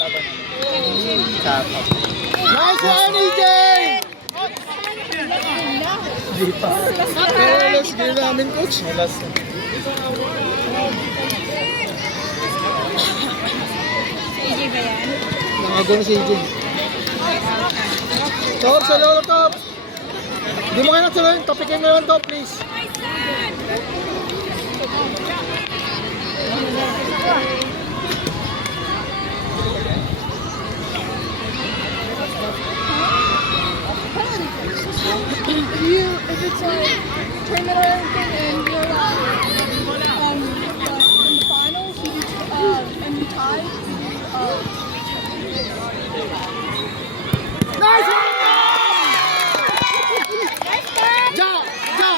Nice one, EJ! Di pa. Pero last game namin, coach. Last. AJ ba yan? Nakago na si EJ. Top, sa lolo, top! Hindi mo kayo nagsaluhin. Topikin mo naman, top, please. If it's a tournament and you're in the finals, and you tie, Nice one! Ja! Ja!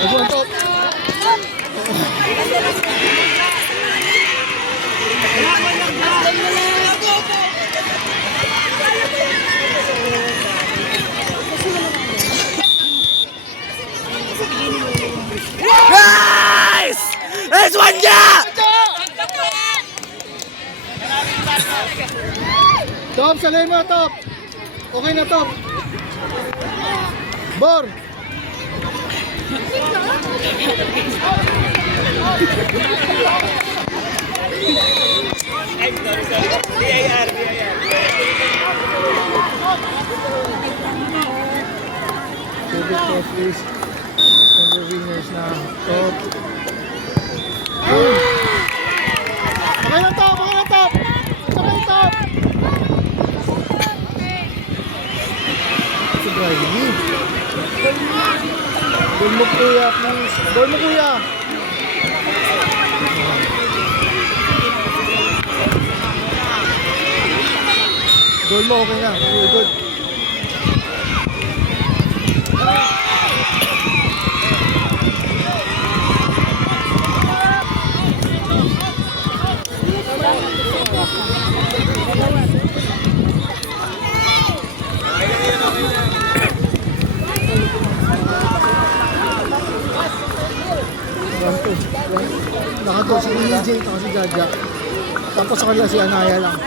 Everyone top. Nice! Nice one, yeah! Top, salay mo, top. Okay na, top. Bor. Favorite top, please. And the winners na top. Okay na, top. Okay na, top. Okay na, top. Si Brady. Gol mo, kuya, please. Gol mo, kuya. Gol mo, okay na. Very good. Nakato si EJ at si Jaja. Tapos sa kanila si Anaya lang.